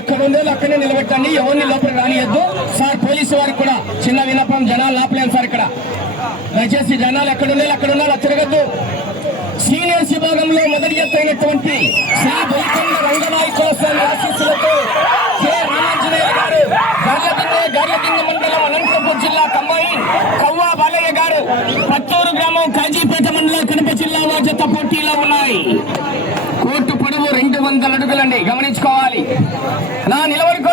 ఎక్కడ ఉందో అక్కడే నిలబెట్టండి. ఎవరిని లోపల రానియద్దు. సార్ పోలీసు వారికి కూడా చిన్న విన్నపం జనాలు ఆపలేము సార్ ఇక్కడ. దయచేసి జనాలు ఎక్కడ ఉండాలి అక్కడ ఉండాలి తిరగద్దు. సీనియర్స్ విభాగంలో మొదటి ఎత్తైనటువంటి శ్రీ బొలికొండ రంగనాయకుల స్వామి ఆశీస్సులతో కె. రామాంజనేయ గారు గర్లదిన్నె గర్లదిన్నె మండలం అనంతపురం జిల్లా కమ్మాయి కవ్వా బాలయ్య గారు పత్తూరు గ్రామం కాజీపేట మండలం కడప జిల్లా జత పోటీలో ఉన్నాయి. కోర్టు పొడవు రెండు వందల అడుగులండి. గమనించుకోవాలి. నా నిలబడుకోనా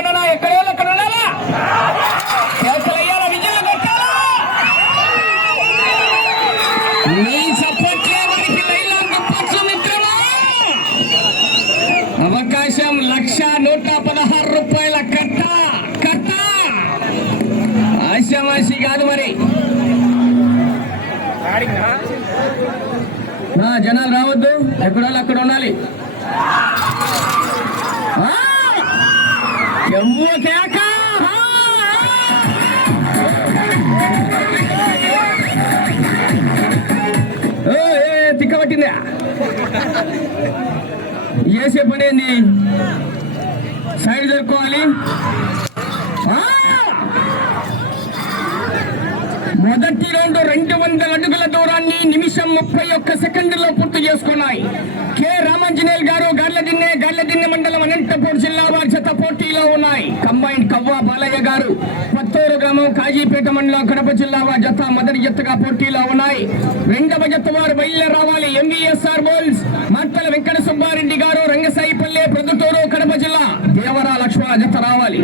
ఎక్కడోళ్ళు అక్కడ ఉండాలి. ఎవ్వ కేక? ఆ! ఏ, ఏ, తిక్క పట్టిందా? ఏసే పని ఏంది సైడ్ దొరుకోవాలి ఆ! మొదటి రౌండ్ రెండు వందల అడుగుల దూరాన్ని నిమిషం ముప్పై ఒక్క సెకండ్లో పూర్తి చేసుకున్నాయి. కె. రామాంజనేయులు గారు గార్లదిన్నె గార్లదిన్నె మండలం అనంతపూర్ జిల్లా వారి జత పోటీలో ఉన్నాయి. కంబైన్ కవ్వ బాలయ్య గారు పత్తూరు గ్రామం కాజీపేట మండలం కడప జిల్లా వారి జత మొదటి జతగా పోటీలో ఉన్నాయి. రెండవ జత వారు బయలుదేరి రావాలి ఎంవీఎస్ఆర్ బోల్స్ మట్టల వెంకట సుబ్బారెడ్డి గారు రంగసాయిపల్లె ప్రొద్దుటూరు కడప జిల్లా. దేవరా లక్ష్మణ జత రావాలి.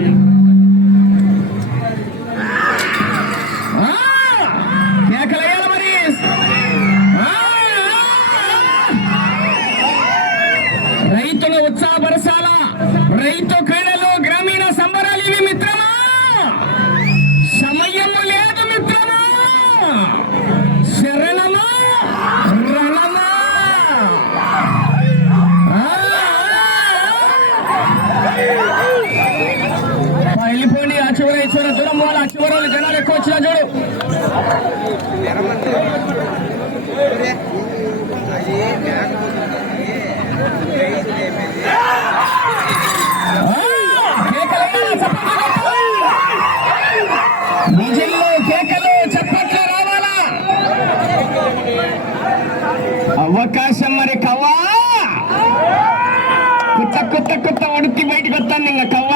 నింగ కవ్వ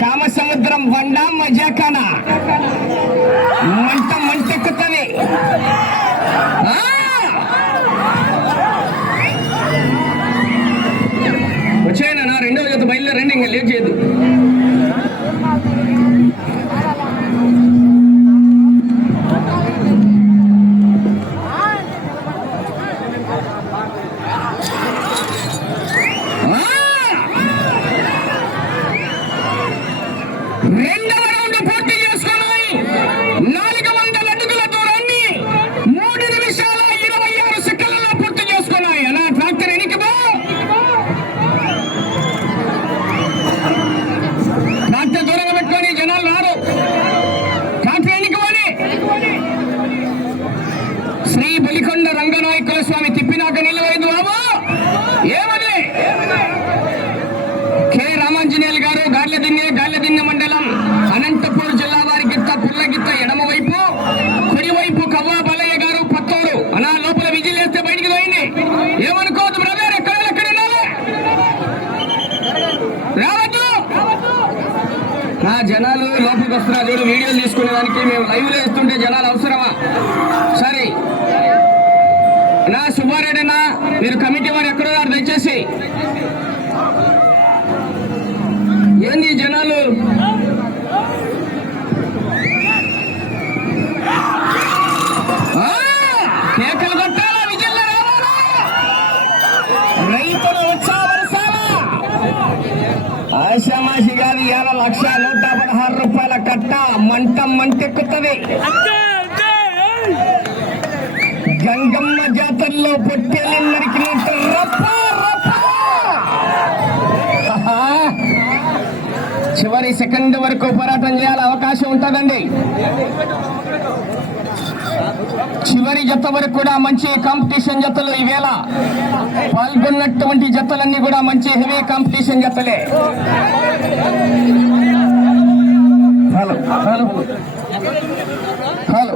కామ సముద్రం బండ మజాకాన. మంట మంటెక్కుతుంది. వచ్చాయన నా రెండవ జత బయలుదేరండి ఇంకా లేట్ చేయదు రెండవ రౌండ్ పూర్తి చేసుకున్నాయి నాలుగు వందల అడుగుల దూరాన్ని మూడు నిమిషాల ఇరవై ఆరు సెకండ్లలో పూర్తి చేసుకున్నాయి అలా ట్రాక్టర్ ఎనికిపో ట్రాక్టర్ దూరంగా పెట్టుకొని జనాలు రారు ట్రాక్టర్ ఎనికిపోని శ్రీ బలికొండ రంగనాయకుల స్వామి తిప్పినాక నిలవైంది బాబు ఏమని కె రామాంజనేయులు గారు గార్లదిన్నె గార్లదిన్నె మండలం అనంతపూర్ జిల్లా వారి గిత్త పుల్లగిత్త ఎడమ వైపు కుడి వైపు కవ్వా బలయ్య గారు పత్తూరు అలా లోపల విజిల్ వేస్తే బయటికి పోయింది ఏమనుకోవద్దు బ్రదర్ ఎక్కడ ఎక్కడ ఉండాలి రావద్దు నా జనాలు లోపలికి వస్తున్నారు చూడు వీడియోలు తీసుకునే దానికి మేము లైవ్లో ఇస్తుంటే జనాలు అవసరమా సరే నా సుబ్బారెడ్డి అన్న మీరు కమిటీ వారు ఎక్కడున్నారు దయచేసి ఏంది ఈ జనాలు ఆ! కేకలు కొట్టాలా విజయలు రావాలా రైతులు ఉత్సాహపరచాలా ఆశామాషి గారి ఇవాళ లక్ష నూట పదహారు రూపాయల కట్ట మంట మంటెక్కుతుంది. గంగమ్మ జాతరలో పొట్టేలు నరికినట్టు రప్ప చివరి సెకండ్ వరకు పోరాటం చేయాలి అవకాశం ఉంటుందండి. చివరి జత వరకు కూడా మంచి కాంపిటీషన్ జతలు ఈవేళ పాల్గొన్నటువంటి జతలన్నీ కూడా మంచి హెవీ కాంపిటీషన్ జతలే. హలో హలో హలో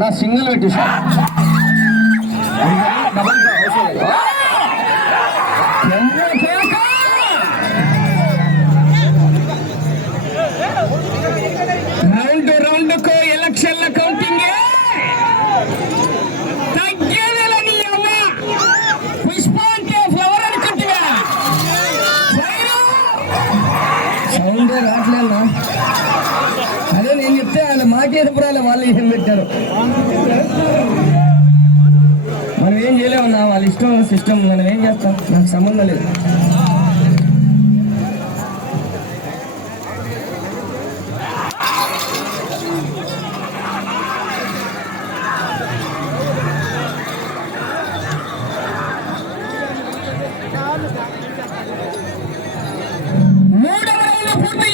నా సింగిల్ పెట్టి. చేయలేమన్నా వాళ్ళ సిస్టమ్ మనం ఏం చేస్తాం? నాకు సంబంధం లేదు.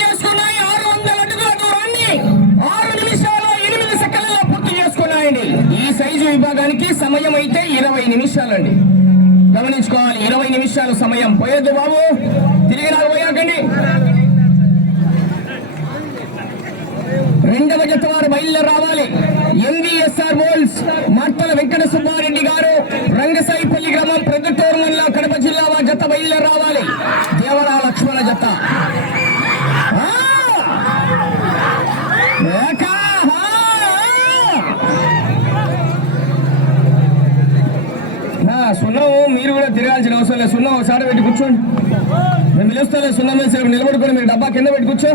చేసుకున్నాయి. ఆరు వందల ఆరు ఎనిమిది చేసుకున్నాయండి. ఈ సైజు విభాగానికి సమయం అయితే ఇరవై నిమిషాలండి. గమనించుకోవాలి ఇరవై నిమిషాలు సమయం. పోయేద్దు బాబు తిరిగి నాకు పోయాకండి రెండవ జత వారు బయలుదేరి రావాలి ఎంవిఎస్ఆర్ బోల్స్ మార్తల వెంకట సుబ్బారెడ్డి గారు రంగసాయిపల్లి గ్రామం ప్రొద్దుటూరు మండలం కడప జిల్లా వారి జత బయలుదేరి రావాలి దేవరా లక్ష్మణ జత ఆ! ఏకా! ఆ! ఆ, సున్నం మీరు కూడా తిరగాల్సిన అవసరం లేదు సున్నం ఒకసారి పెట్టి కూర్చోండి. మేము పిలుస్తాలే సున్నా వేసి నిలబడుకొని మీరు డబ్బా కింద పెట్టి కూర్చో.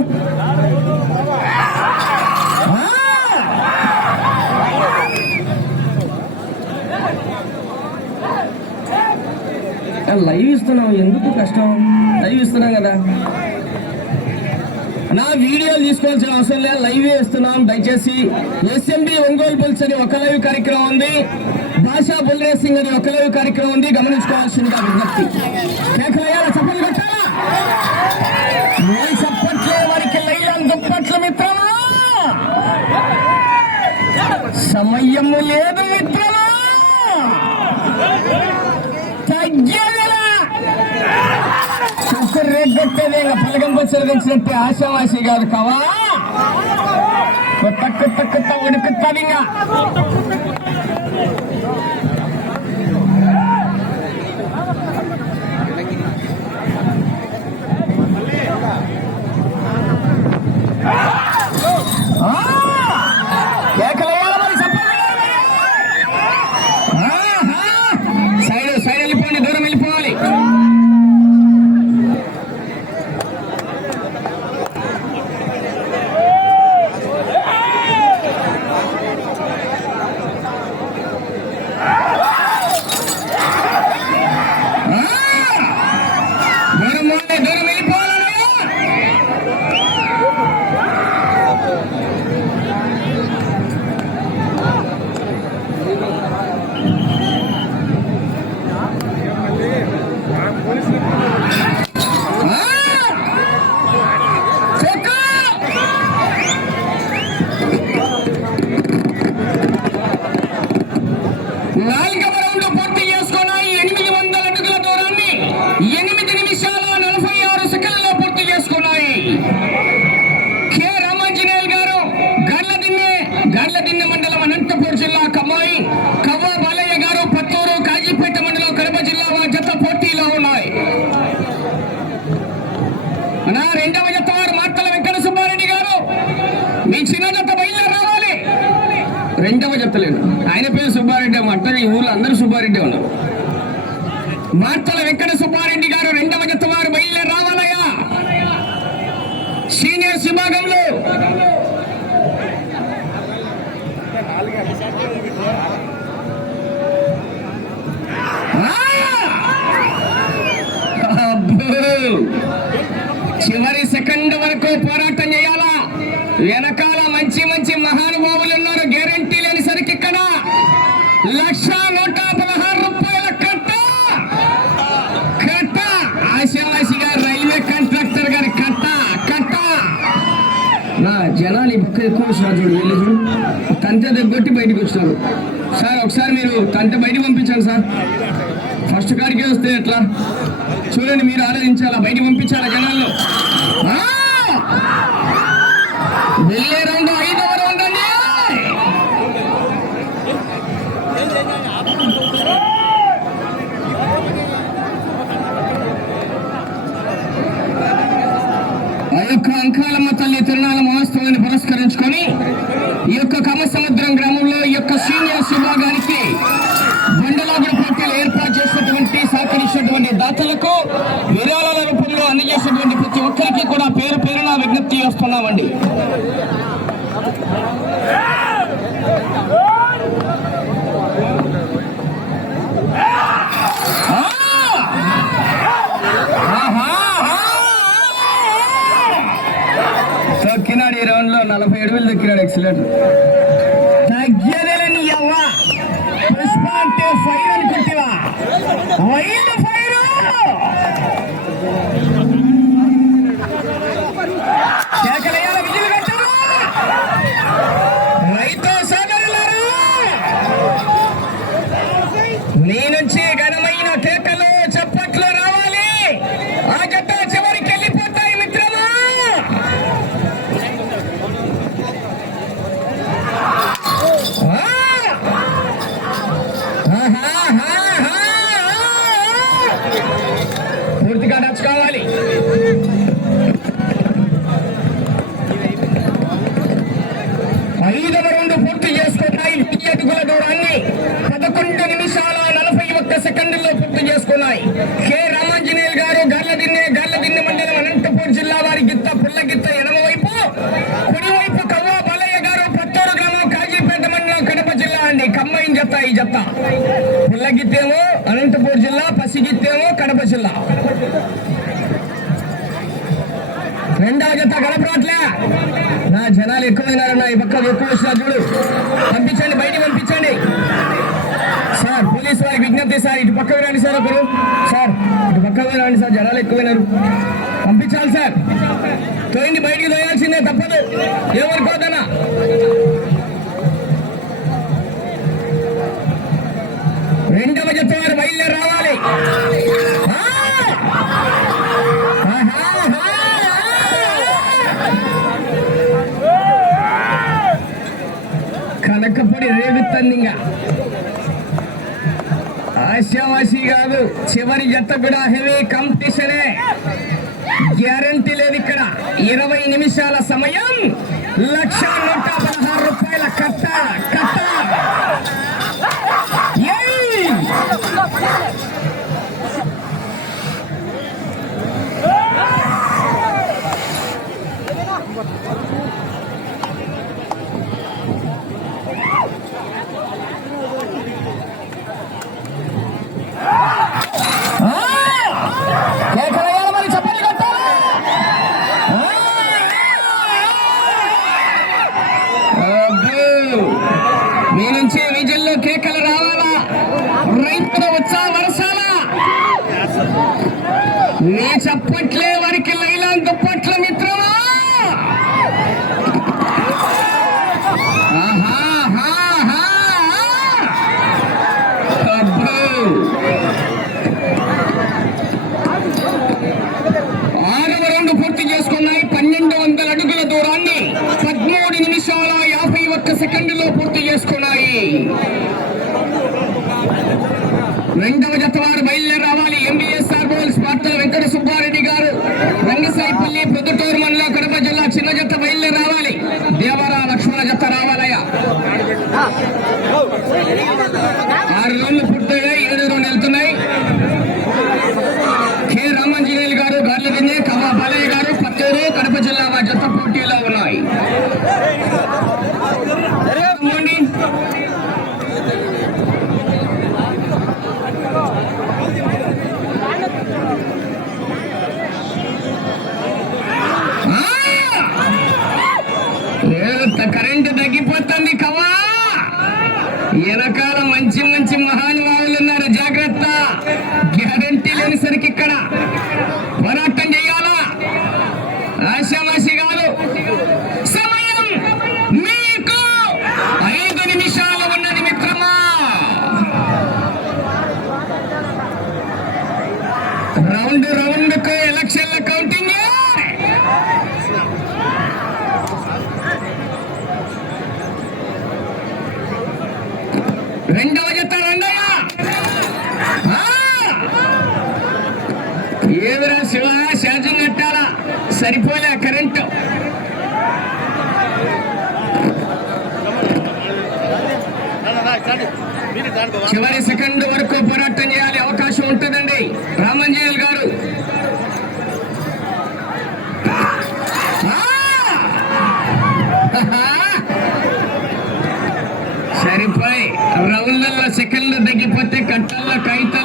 లైవ్ ఇస్తున్నాం ఎందుకు కష్టం? లైవ్ ఇస్తున్నాం కదా. నా వీడియోలు తీసుకోవాల్సిన అవసరం లేదు లైవ్ ఇస్తున్నాం. దయచేసి ఎస్ఎంబి ఒంగోలు బుల్స్ అని ఒక లైవ్ కార్యక్రమం ఉంది. భాషా బుల్ సింగ్ అనే ఒక కార్యక్రమం ఉంది. గమనించుకోవాల్సిందిగా విజ్ఞప్తి. కేకలయ్యాల చప్పట్లే వారికి లైలాన్ దుప్పట్లు మిత్రమా? సమయము లేదు మిత్రమా? తగ్గేదిలా చూస్తారు రేట్ పెట్టేది ఇంకా పలకంప ఆశావాసి కాదు కవా? కొత్త కొత్త కొత్త ఉడుకుతుంది ఇంకా Ah! మార్తల వెంకట సుబ్బారెడ్డి గారు రెండవ జత వారు బయలుదేరి రావాలయ్యా. సీనియర్స్ విభాగంలో చివరి సెకండ్ వరకు పోరాటం చేయాలా? వెనక ఎక్కువ వచ్చినారు చూడు వెళ్ళి చూడు. తంతె దగ్గొట్టి బయటకు వచ్చినారు సార్ ఒకసారి మీరు తంతె బయటకు పంపించండి సార్. ఫస్ట్ కాడికే వస్తే ఎట్లా? చూడండి మీరు ఆలోచించాలా? బయటకు పంపించాలా జనాల్లో వెళ్ళే రెండు ఐదవ రౌండ్ అండి. ఆ యొక్క అంకాలమ్మ పురస్కరించుకొని ఈ యొక్క కమసముద్రం గ్రామంలో ఈ యొక్క సీనియర్స్ విభాగానికి బండలాగుడు పోటీలు ఏర్పాటు చేసినటువంటి సహకరించినటువంటి దాతలకు విరాళాల రూపంలో అందజేసినటువంటి ప్రతి ఒక్కరికి కూడా పేరు పేరున విజ్ఞప్తి చేస్తున్నామండి ఆ! ఆహా! నలభై ఏడు వేలు దక్కినాడు ఎక్సలెంట్ తగ్గేదేలే నీ పుష్ప అంటే ఫైర్ అనుకుంటేవా ఉన్నాయి. కె. రామాంజనేయులు గారు గర్లదిన్నె గర్లదిన్నె మండలం అనంతపూర్ జిల్లా వారి గిత్త పుల్లగిత్త ఎడమవైపు కుడివైపు కవ్వ బాలయ్య గారు పత్తూరు గ్రామం కాజీపేట మండలం కడప జిల్లా అండి. కమ్మాయిన్ జత్త ఈ జత్త పుల్లగిత్తేమో అనంతపూర్ జిల్లా పసిగిత్తేమో కడప జిల్లా. రెండవ జత గడపరాట్లే. నా జనాలు ఎక్కువైనారన్న ఈ పక్క ఎక్కువ వచ్చినా చూడు. పంపించండి బయటికి పంపించండి. విజ్ఞప్తి సార్ ఇటు పక్క వినండి సార్ ఒకరు. సార్ ఇటు పక్క వినండి సార్ జనాలు ఎక్కువైనారు. పంపించాలి సార్. తోయింది బయటికి తోయాల్సిందే తప్పదు. ఏమనుకోదన్నా రెండవ జత వారు బయలుదేరి రావాలి. కనకపూడి రేగుతుంది ఇంకా. ఆశావాసి కాదు చివరి జత కూడా హెవీ కాంపిటీషనే గ్యారంటీ లేదు ఇక్కడ. ఇరవై నిమిషాల సమయం లక్ష నూట రోజుల్లో పూర్తి చేసుకున్నాయి. రెండవ జత ఎవరు శివ శాజం కట్టాలా? సరిపోలే కరెంటు. చివరి సెకండ్ వరకు పోరాటం చేయాలి. అవకాశం ఉంటుందండి. రామంజీయులు గారు. సరిపోయి రౌండ్లలో సెకండ్లు తగ్గిపోతే కట్టల్లో కైతల్లో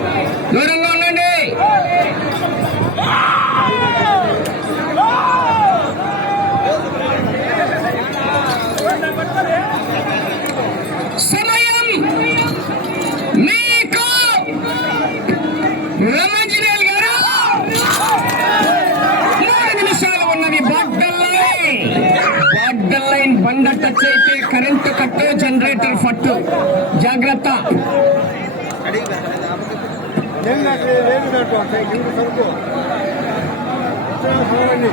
లేదు లేదు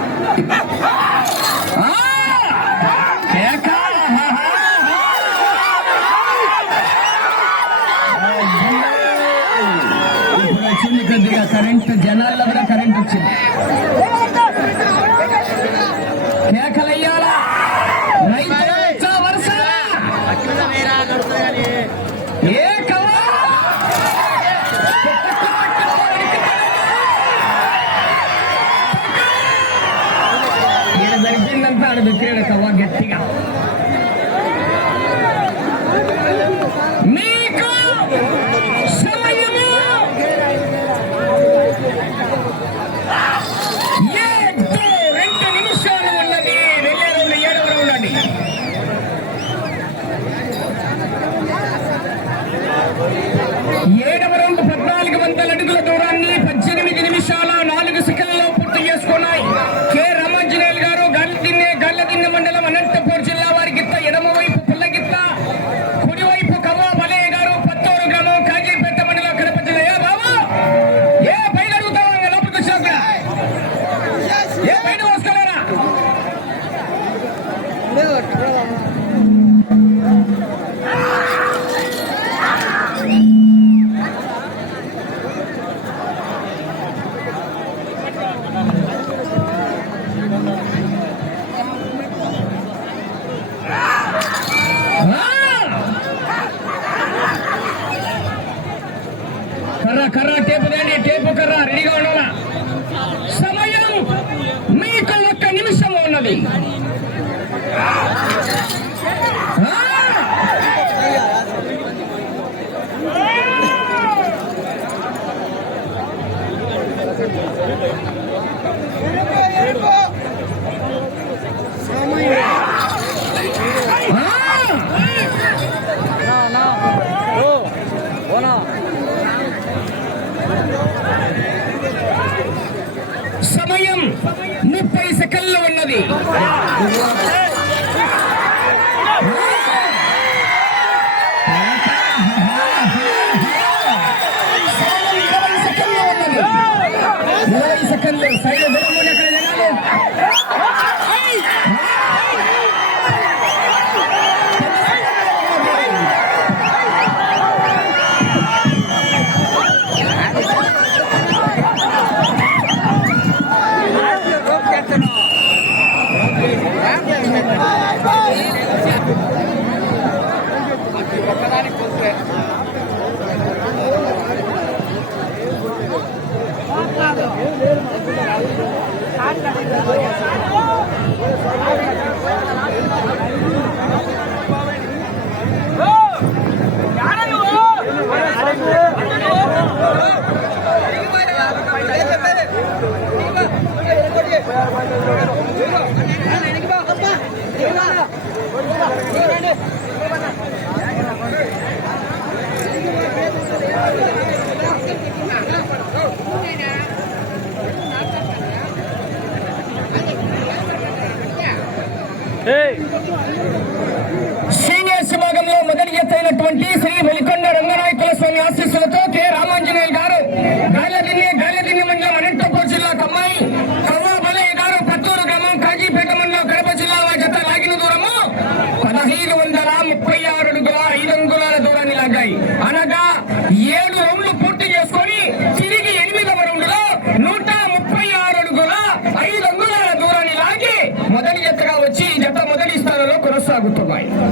Yeah.